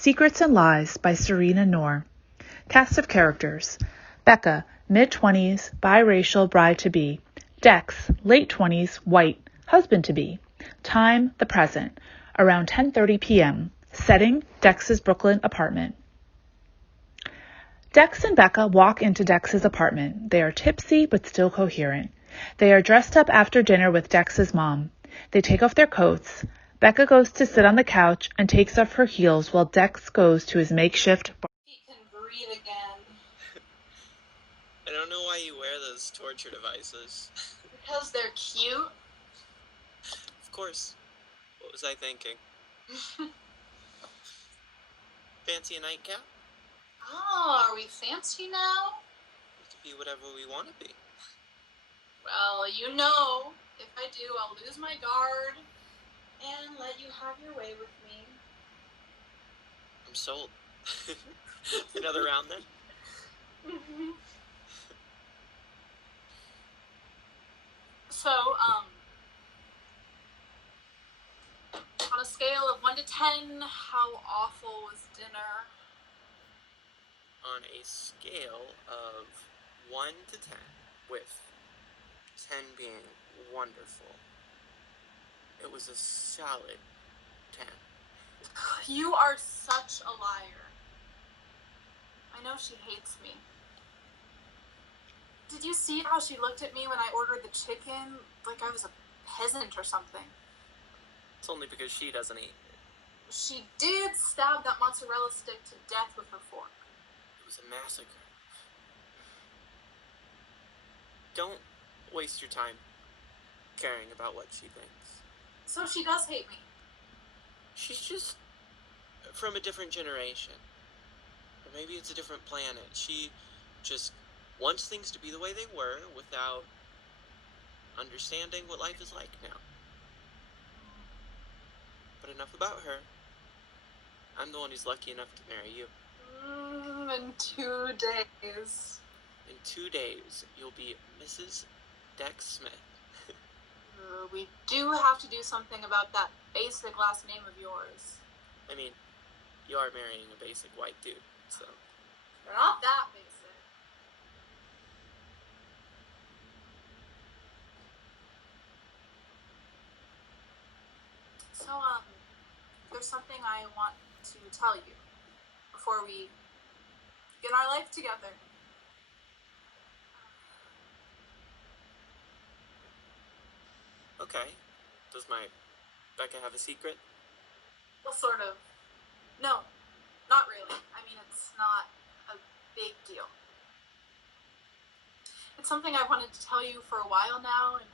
Secrets and Lies by Serena Norr. Cast of characters: BECCA, mid-20s, biracial bride-to-be. DAX, late 20s, white, husband-to-be. Time, the present, around 10:30 p.m. Setting, Dex's Brooklyn apartment. Dex and Becca walk into Dex's apartment. They are tipsy but still coherent. They are dressed up after dinner with Dex's mom. They take off their coats. Becca goes to sit on the couch and takes off her heels while Dex goes to his makeshift bar. He can breathe again. I don't know why you wear those torture devices. Because they're cute. Of course. What was I thinking? Fancy a nightcap? Oh, are we fancy now? We can be whatever we want to be. Well, you know, if I do, I'll lose my guard and let you have your way with me. I'm sold. Another round then? Mm-hmm. So, on a scale of 1 to 10, how awful was dinner? On a scale of 1 to 10, with 10 being wonderful, it was a solid 10. You are such a liar. I know she hates me. Did you see how she looked at me when I ordered the chicken? Like I was a peasant or something. It's only because she doesn't eat. She did stab that mozzarella stick to death with her fork. It was a massacre. Don't waste your time caring about what she thinks. So she does hate me. She's just from a different generation. Or maybe it's a different planet. She just wants things to be the way they were without understanding what life is like now. But enough about her. I'm the one who's lucky enough to marry you. In 2 days. In 2 days, you'll be Mrs. Dex Smith. We do have to do something about that basic last name of yours. I mean, you are marrying a basic white dude, so... They're not that basic. So, there's something I want to tell you before we get our life together. Okay. Does my Becca have a secret? Well, sort of. No, not really. I mean, it's not a big deal. It's something I've wanted to tell you for a while now, and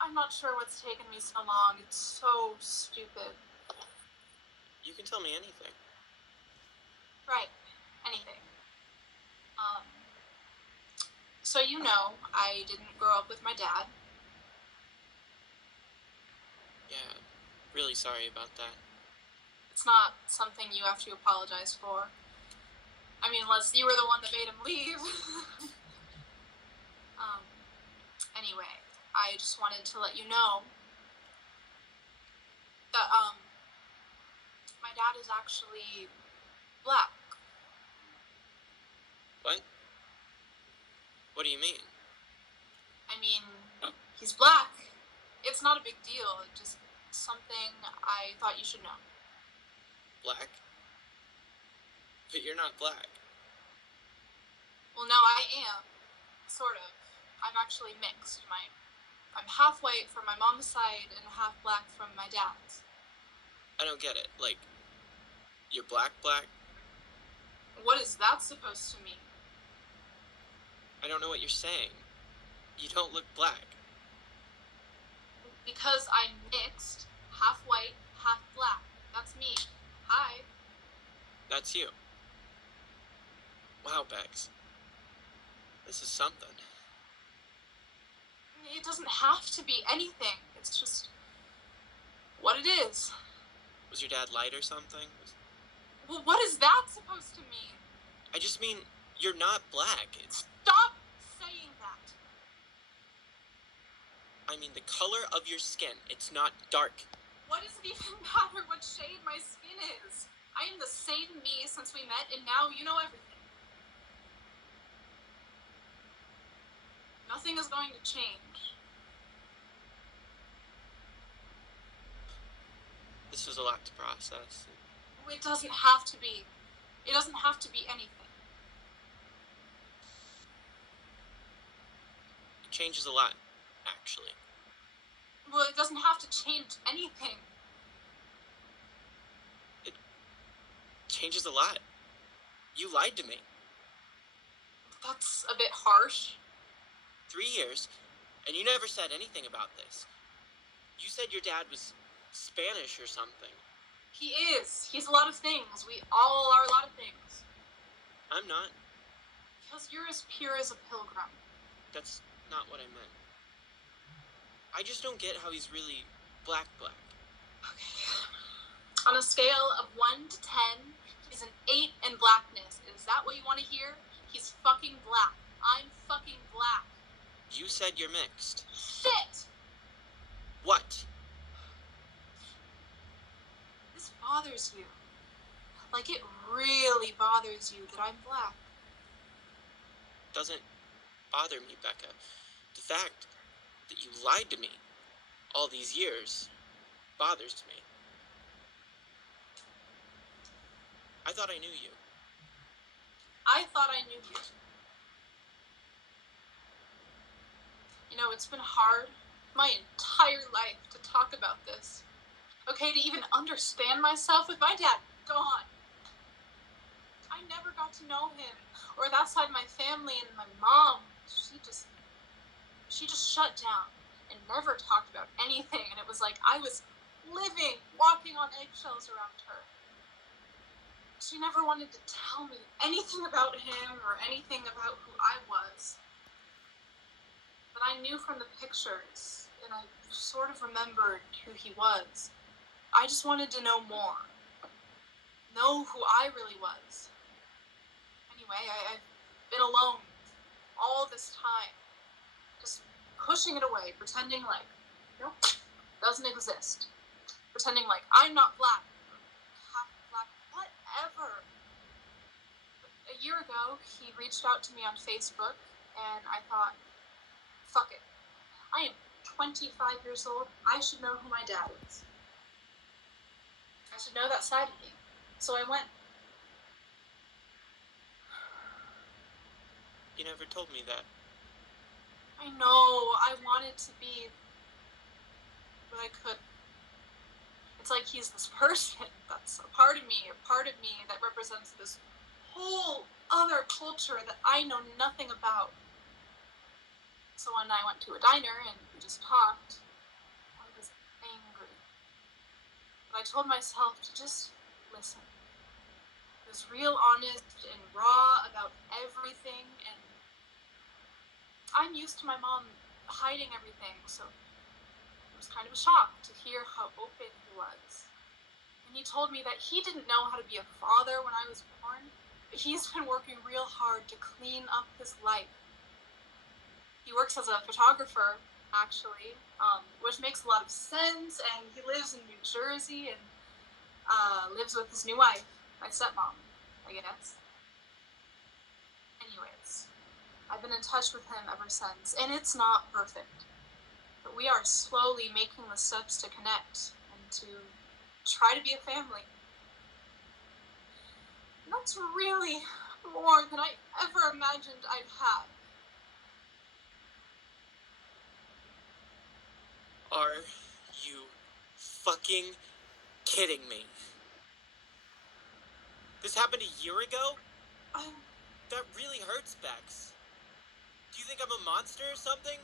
I'm not sure what's taken me so long. It's so stupid. You can tell me anything. Right. Anything. So you know, I didn't grow up with my dad. Yeah, really sorry about that. It's not something you have to apologize for. I mean, unless you were the one that made him leave. Anyway, I just wanted to let you know that, my dad is actually black. What? What do you mean? I mean, he's black. It's not a big deal, just something I thought you should know. Black? But you're not black. Well, no, I am. Sort of. I'm actually mixed. I'm half white from my mom's side and half black from my dad's. I don't get it. Like, you're black? What is that supposed to mean? I don't know what you're saying. You don't look black. Because I'm mixed, half white, half black. That's me. Hi. That's you. Wow, Bex. This is something. It doesn't have to be anything. It's just what it is. Was your dad light or something? Well, what is that supposed to mean? I just mean, you're not black. Stop saying that. I mean, the color of your skin. It's not dark. What does it even matter what shade my skin is? I am the same me since we met, and now you know everything. Nothing is going to change. This was a lot to process. It doesn't have to be. It doesn't have to be anything. It changes a lot, actually. Well, it doesn't have to change anything. It changes a lot. You lied to me. That's a bit harsh. 3 years, and you never said anything about this. You said your dad was Spanish or something. He is. He's a lot of things. We all are a lot of things. I'm not. Because you're as pure as a pilgrim. That's not what I meant. I just don't get how he's really black. Okay. On a scale of 1 to 10, he's an 8 in blackness. Is that what you want to hear? He's fucking black. I'm fucking black. You said you're mixed. Shit! What? This bothers you. Like, it really bothers you that I'm black. Doesn't bother me, Becca. The fact that you lied to me all these years bothers me. I thought I knew you. I thought I knew you. You know, it's been hard my entire life to talk about this. Okay, to even understand myself with my dad gone. I never got to know him or that side of my family, and my mom, she just shut down and never talked about anything, and it was like I was walking on eggshells around her. She never wanted to tell me anything about him or anything about who I was. But I knew from the pictures, and I sort of remembered who he was. I just wanted to know more. Know who I really was. Anyway, I've been alone all this time. Just pushing it away, pretending like, nope, doesn't exist. Pretending like I'm not black, half black, whatever. But a year ago, he reached out to me on Facebook, and I thought, fuck it. I am 25 years old. I should know who my dad is. I should know that side of me. So I went. You never told me that. I know. I wanted to be, but I couldn't. It's like he's this person that's a part of me that represents this whole other culture that I know nothing about. So when I went to a diner and we just talked, I was angry. But I told myself to just listen. It was real honest and raw about everything, and I'm used to my mom hiding everything, so it was kind of a shock to hear how open he was. And he told me that he didn't know how to be a father when I was born, but he's been working real hard to clean up his life. He works as a photographer, actually, which makes a lot of sense, and he lives in New Jersey and lives with his new wife, my stepmom, I guess. Anyways, I've been in touch with him ever since, and it's not perfect. But we are slowly making the steps to connect and to try to be a family. And that's really more than I ever imagined I'd have. Are you fucking kidding me? This happened a year ago? That really hurts, Bex. Do you think I'm a monster or something?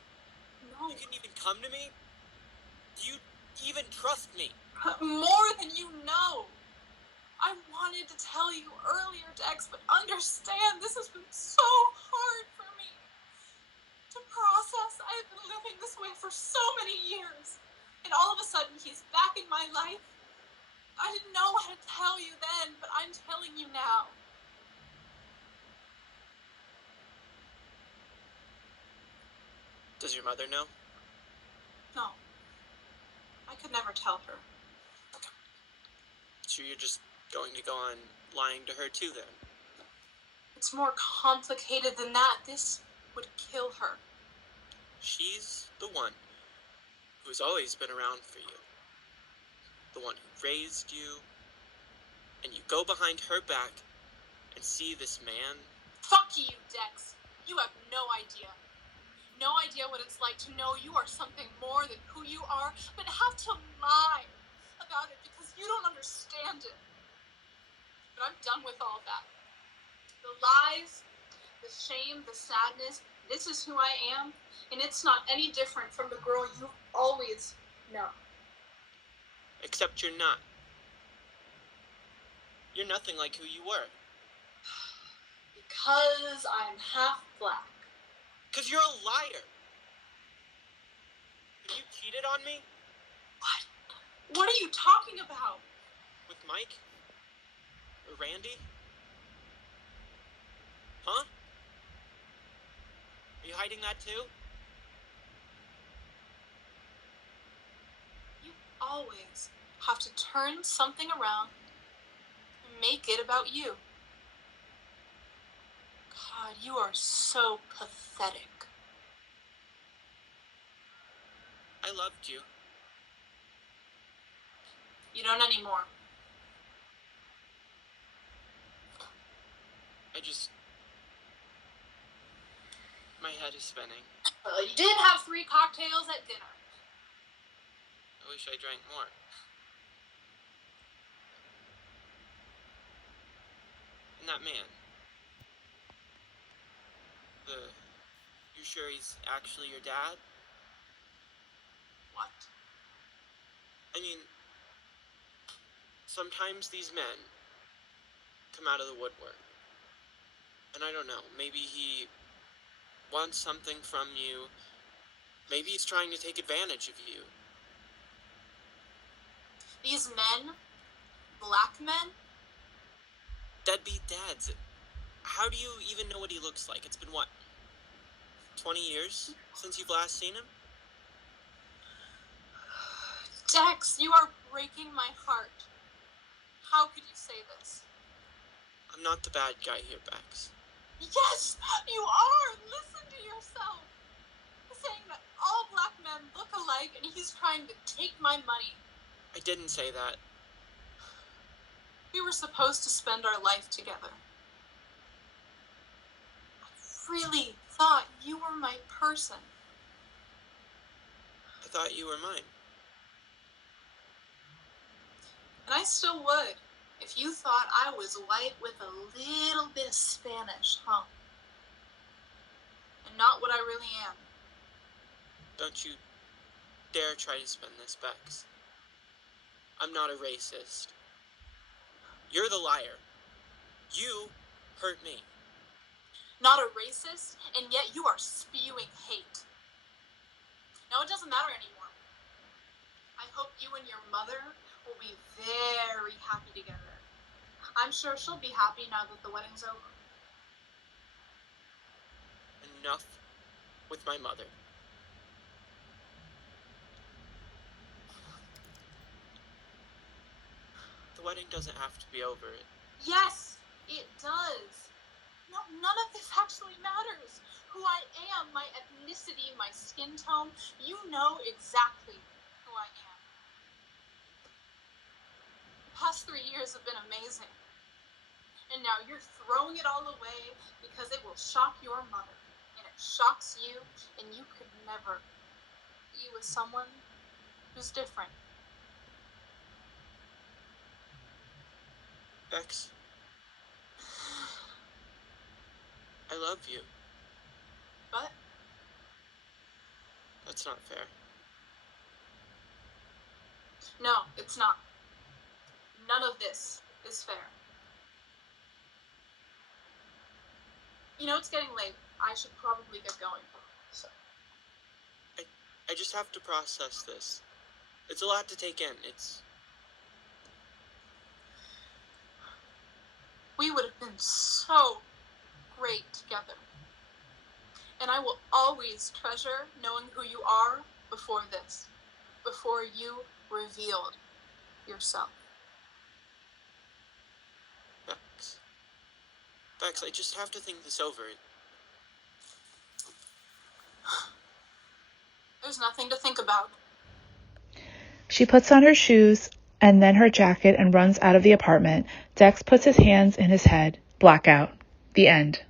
No. You couldn't even come to me? Do you even trust me? More than you know. I wanted to tell you earlier, Dex, but understand this has been so hard for me to process. I've been living this way for so many years, and all of a sudden he's back in my life. I didn't know how to tell you then, but I'm telling you now. Does your mother know? No. I could never tell her. So you're just going to go on lying to her too then? It's more complicated than that. This would kill her. She's the one who's always been around for you. The one who raised you. And you go behind her back and see this man. Fuck you, Dex. You have no idea. No idea what it's like to know you are something more than who you are, but have to lie about it because you don't understand it. But I'm done with all that. The lies, the shame, the sadness. This is who I am, and it's not any different from the girl you've always known. Except you're not. You're nothing like who you were. Because I'm half black. Because you're a liar. Have you cheated on me? What? What are you talking about? With Mike? Or Randy? Huh? Are you hiding that too? You always have to turn something around and make it about you. God, you are so pathetic. I loved you. You don't anymore. My head is spinning. You did have 3 cocktails at dinner. I wish I drank more. And that man. You sure he's actually your dad? What? I mean, sometimes these men come out of the woodwork. And I don't know, maybe he wants something from you. Maybe he's trying to take advantage of you. These men? Black men? Deadbeat dads. How do you even know what he looks like? It's been what? 20 years since you've last seen him? Dex, you are breaking my heart. How could you say this? I'm not the bad guy here, Bex. Yes, you are! Listen to yourself! Saying that all black men look alike and he's trying to take my money. I didn't say that. We were supposed to spend our life together. I really thought you were my person. I thought you were mine. And I still would, if you thought I was white with a little bit of Spanish, huh? And not what I really am. Don't you dare try to spin this, Bex. I'm not a racist. You're the liar. You hurt me. Not a racist, and yet you are spewing hate. Now it doesn't matter anymore. I hope you and your mother will be very happy together. I'm sure she'll be happy now that the wedding's over. Enough with my mother. The wedding doesn't have to be over. Yes, it does. No, none of this actually matters. Who I am, my ethnicity, my skin tone, you know exactly who I am. The past 3 years have been amazing. And now you're throwing it all away because it will shock your mother. And it shocks you, and you could never be with someone who's different. Bex, I love you. But That's not fair. no, it's not. None of this is fair. You know, it's getting late. I should probably get going. So. I just have to process this. It's a lot to take in. We would have been so great together. And I will always treasure knowing who you are before this, before you revealed yourself. Bex, I just have to think this over. There's nothing to think about. She puts on her shoes and then her jacket and runs out of the apartment. Dex puts his hands in his head. Blackout. The end.